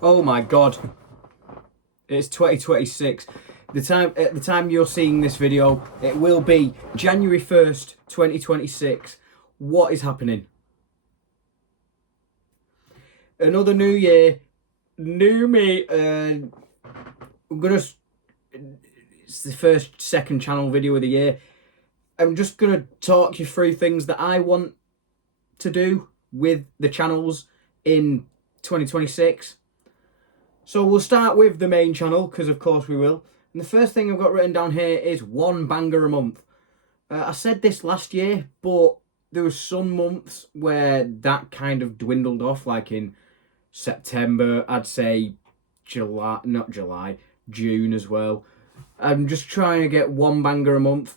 Oh my God. It's 2026. At the time you're seeing this video, it will be January 1st, 2026. What is happening? Another new year, new me. I'm gonna. It's the second channel video of the year. I'm just gonna talk you through things that I want to do with the channels in 2026. So we'll start with the main channel, because of course we will. And the first thing I've got written down here is one banger a month. I said this last year, but there were some months where that kind of dwindled off, like in September, I'd say July, not July, June as well. I'm just trying to get one banger a month.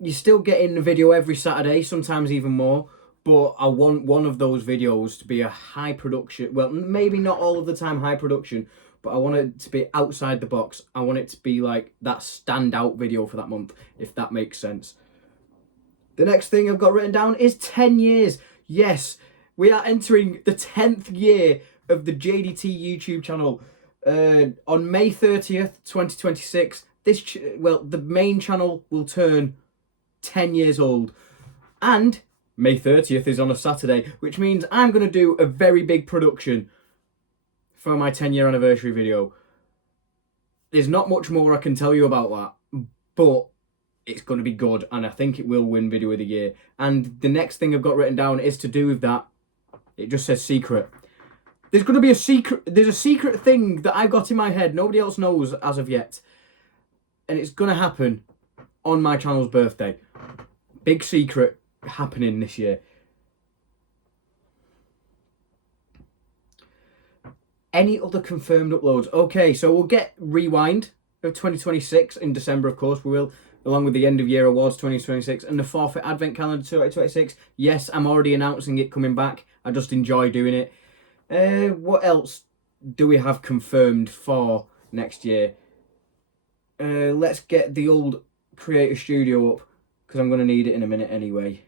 You're still getting a video every Saturday, sometimes even more. But I want one of those videos to be a high production. Well, maybe not all of the time high production, but I want it to be outside the box. I want it to be like that standout video for that month, if that makes sense. The next thing I've got written down is 10 years. Yes, we are entering the 10th year of the JDT YouTube channel. On May 30th, 2026, the main channel will turn 10 years old. And May 30th is on a Saturday, which means I'm going to do a very big production for my 10-year anniversary video. There's not much more I can tell you about that, but it's going to be good, and I think it will win Video of the Year. And the next thing I've got written down is to do with that. It just says secret. There's going to be a secret. There's a secret thing that I've got in my head. Nobody else knows as of yet. And it's going to happen on my channel's birthday. Big secret happening this year. Any other confirmed uploads? Okay, so we'll get Rewind of 2026 in December, of course we will, along with the end of year awards 2026 and the Forfeit Advent Calendar 2026. Yes, I'm already announcing it coming back. I just enjoy doing it. What else do we have confirmed for next year? Let's get the old Creator Studio up, because I'm going to need it in a minute anyway.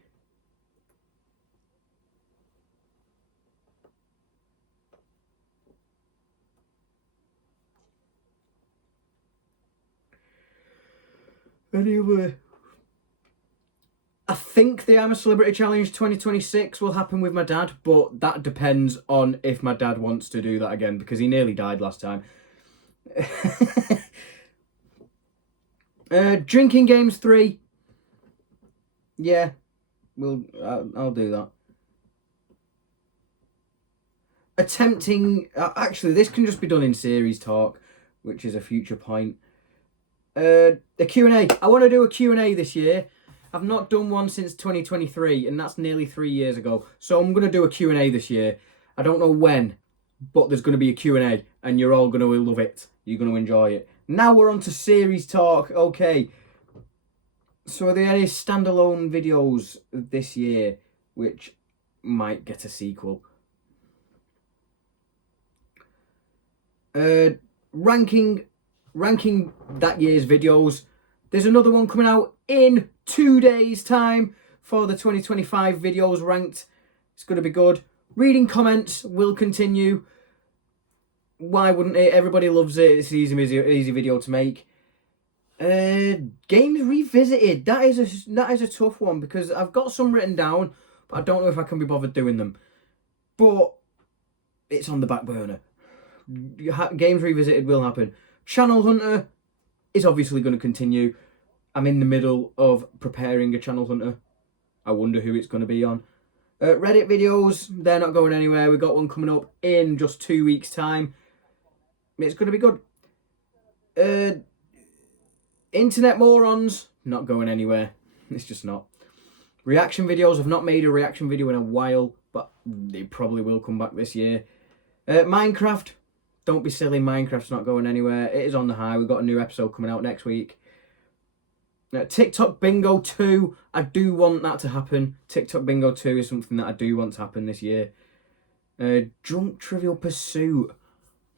Anyway, I think the I'm a Celebrity Challenge 2026 will happen with my dad, but that depends on if my dad wants to do that again, because he nearly died last time. Drinking Games 3. Yeah, I'll do that. Attempting... actually, this can just be done in series talk, which is a future point. The Q&A. I want to do a Q&A this year. I've not done one since 2023, and that's nearly 3 years ago. So I'm going to do a Q&A this year. I don't know when, but there's going to be a Q&A, and you're all going to love it. You're going to enjoy it. Now we're on to series talk. Okay. So are there any standalone videos this year which might get a sequel? Ranking that year's videos. There's another one coming out in 2 days' time for the 2025 videos ranked. It's going to be good. Reading comments will continue. Why wouldn't it? Everybody loves it. It's an easy video to make. Games Revisited. That is a tough one, because I've got some written down, but I don't know if I can be bothered doing them. But it's on the back burner. Games Revisited will happen. Channel Hunter is obviously going to continue. I'm in the middle of preparing a Channel Hunter. I wonder who it's going to be on. Reddit videos, they're not going anywhere. We've got one coming up in just 2 weeks' time. It's going to be good. Internet Morons, not going anywhere. It's just not. Reaction videos, I've not made a reaction video in a while, but they probably will come back this year. Minecraft, don't be silly, Minecraft's not going anywhere. It is on the high. We've got a new episode coming out next week. TikTok Bingo 2, I do want that to happen. TikTok Bingo 2 is something that I do want to happen this year. Drunk Trivial Pursuit,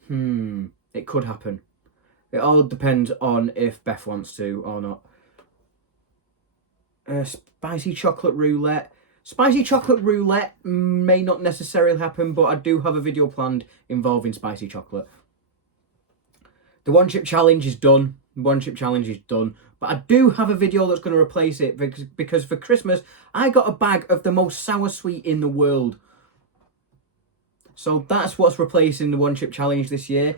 it could happen. It all depends on if Beth wants to or not. Spicy Chocolate Roulette. Spicy chocolate roulette may not necessarily happen, but I do have a video planned involving spicy chocolate. The one chip challenge is done. But I do have a video that's going to replace it because for Christmas I got a bag of the most sour sweet in the world. So that's what's replacing the one chip challenge this year.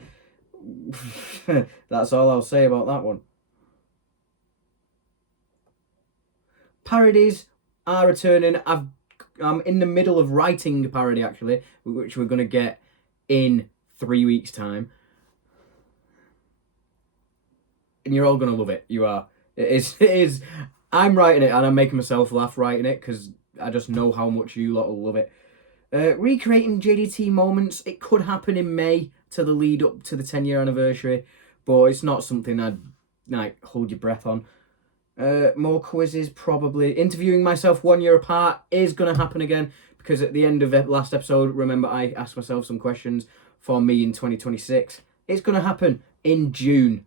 That's all I'll say about that one. Parodies are returning. I'm in the middle of writing a parody actually, which we're going to get in 3 weeks' time. And you're all going to love it. You are. It is. I'm writing it and I'm making myself laugh writing it because I just know how much you lot will love it. Recreating JDT moments. It could happen in May to the lead up to the 10-year anniversary, but it's not something I'd like hold your breath on. More quizzes, probably. Interviewing myself 1 year apart is going to happen again because at the end of the last episode, remember I asked myself some questions for me in 2026. It's going to happen in June.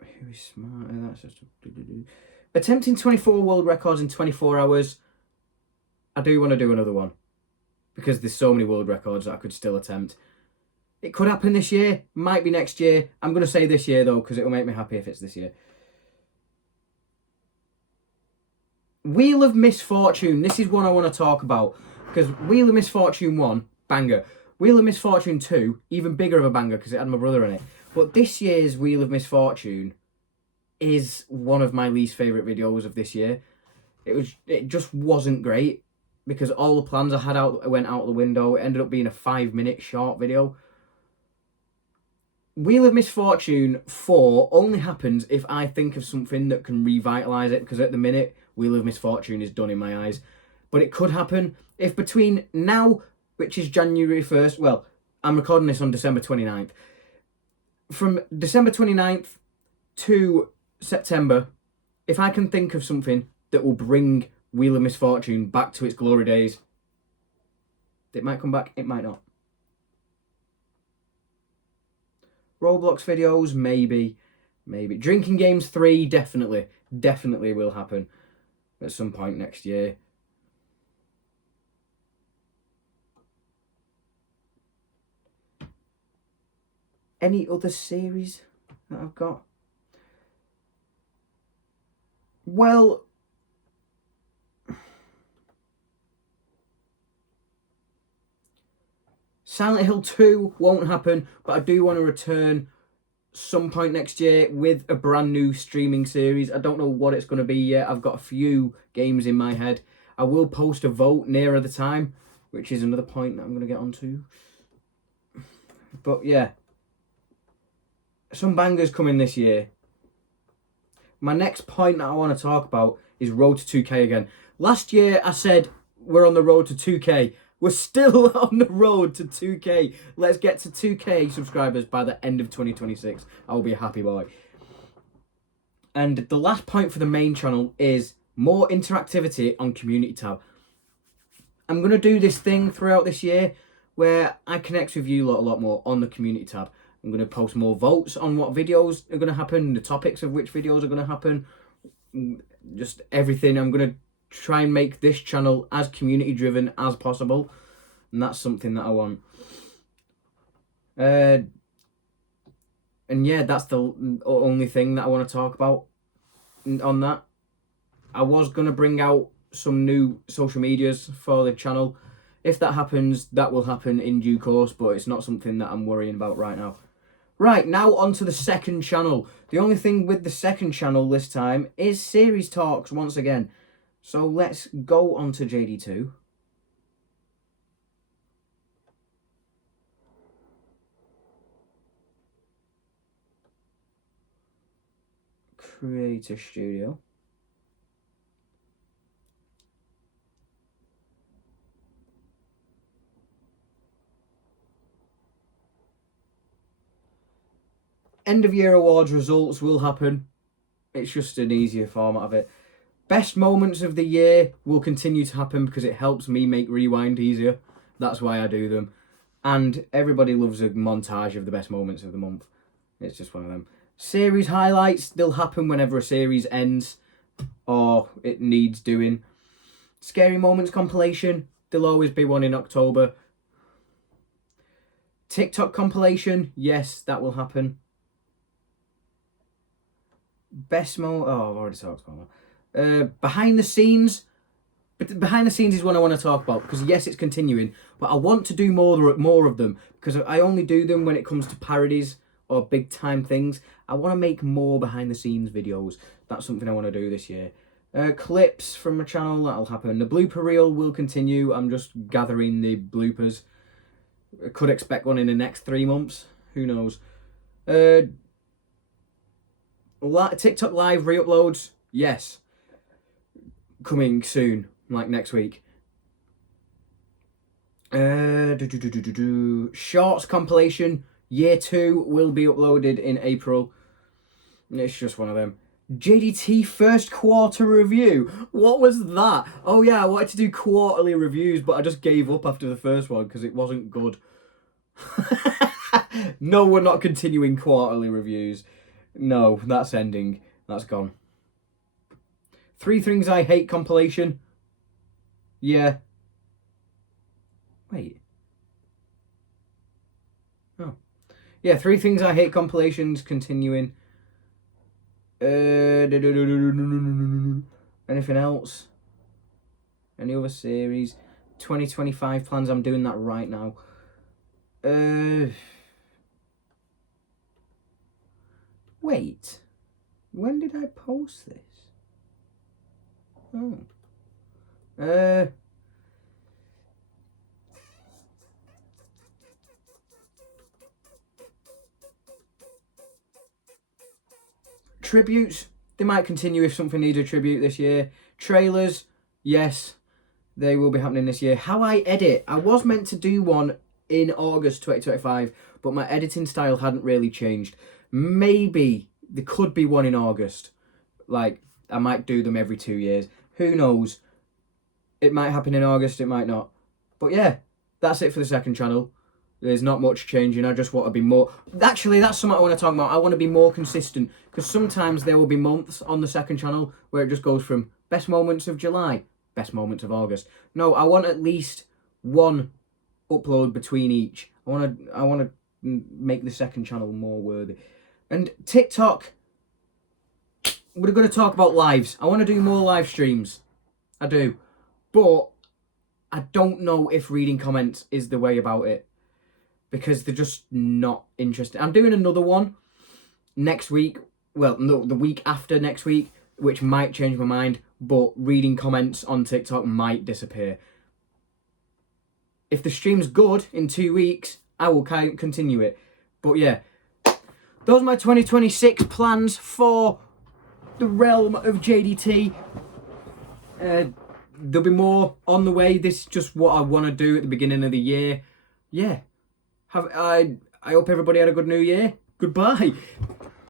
Who is smarter? That's just... Attempting 24 world records in 24 hours. I do want to do another one because there's so many world records that I could still attempt. It could happen this year, might be next year. I'm going to say this year though because it will make me happy if it's this year. Wheel of Misfortune. This is one I want to talk about because Wheel of Misfortune 1, banger. Wheel of Misfortune 2, even bigger of a banger because it had my brother in it. But this year's Wheel of Misfortune is one of my least favourite videos of this year. It just wasn't great because all the plans I had went out the window. It ended up being a 5-minute short video. Wheel of Misfortune 4 only happens if I think of something that can revitalise it because at the minute Wheel of Misfortune is done in my eyes. But it could happen if between now, which is January 1st, well, I'm recording this on December 29th. From December 29th to September, if I can think of something that will bring Wheel of Misfortune back to its glory days, it might come back, it might not. Roblox videos, maybe. Drinking Games 3, definitely will happen at some point next year. Any other series that I've got? Well, Silent Hill 2 won't happen, but I do want to return some point next year with a brand new streaming series. I don't know what it's going to be yet. I've got a few games in my head. I will post a vote nearer the time, which is another point that I'm going to get onto. But yeah, some bangers coming this year. My next point that I want to talk about is Road to 2K again. Last year I said we're on the road to 2K. We're still on the road to 2K. Let's get to 2K subscribers by the end of 2026. I will be a happy boy. And the last point for the main channel is more interactivity on Community tab. I'm going to do this thing throughout this year where I connect with you a lot more on the Community tab. I'm going to post more votes on what videos are going to happen, the topics of which videos are going to happen, just everything. I'm going to try and make this channel as community driven as possible, and that's something that I want. And yeah, that's the only thing that I want to talk about on that. I was going to bring out some new social medias for the channel. If that happens, that will happen in due course, but it's not something that I'm worrying about right now. Right, now on to the second channel. The only thing with the second channel this time is series talks once again. So let's go on to JD2. Creator Studio. End of year awards results will happen. It's just an easier format of it. Best moments of the year will continue to happen because it helps me make Rewind easier. That's why I do them. And everybody loves a montage of the best moments of the month. It's just one of them. Series highlights, they'll happen whenever a series ends or it needs doing. Scary Moments compilation, there'll always be one in October. TikTok compilation, yes, that will happen. I've already talked about that. Behind the scenes, but behind the scenes is one I want to talk about, because yes, it's continuing, but I want to do more of them, because I only do them when it comes to parodies or big time things. I want to make more behind the scenes videos. That's something I want to do this year. Clips from my channel, that'll happen. The blooper reel will continue. I'm just gathering the bloopers. I could expect one in the next 3 months. Who knows? TikTok live re-uploads, yes. Coming soon, like next week. Shorts compilation, year 2 will be uploaded in April. It's just one of them. JDT first quarter review. What was that? Oh yeah, I wanted to do quarterly reviews, but I just gave up after the first one because it wasn't good. No, we're not continuing quarterly reviews. No, that's ending. That's gone. 3 Things I Hate compilation. Yeah. Wait. Oh. Yeah, 3 Things I Hate compilations continuing. Anything else? Any other series? 2025 plans, I'm doing that right now. Wait. When did I post this? Oh. Tributes, they might continue if something needs a tribute this year. Trailers, yes, they will be happening this year. How I edit, I was meant to do one in August 2025, but my editing style hadn't really changed. Maybe there could be one in August. Like, I might do them every 2 years. Who knows? It might happen in August, it might not. But yeah, that's it for the second channel. There's not much changing. I just want to be more... Actually, that's something I want to talk about. I want to be more consistent. Because sometimes there will be months on the second channel where it just goes from best moments of July, best moments of August. No, I want at least one upload between each. I want to make the second channel more worthy. And TikTok, we're going to talk about lives. I want to do more live streams. I do. But I don't know if reading comments is the way about it, because they're just not interested. I'm doing another one next week. Well, no, the week after next week, which might change my mind, but reading comments on TikTok might disappear. If the stream's good in 2 weeks, I will continue it. But yeah, those are my 2026 plans for the realm of JDT. There'll be more on the way. This is just what I want to do at the beginning of the year. Yeah. I hope everybody had a good new year. Goodbye.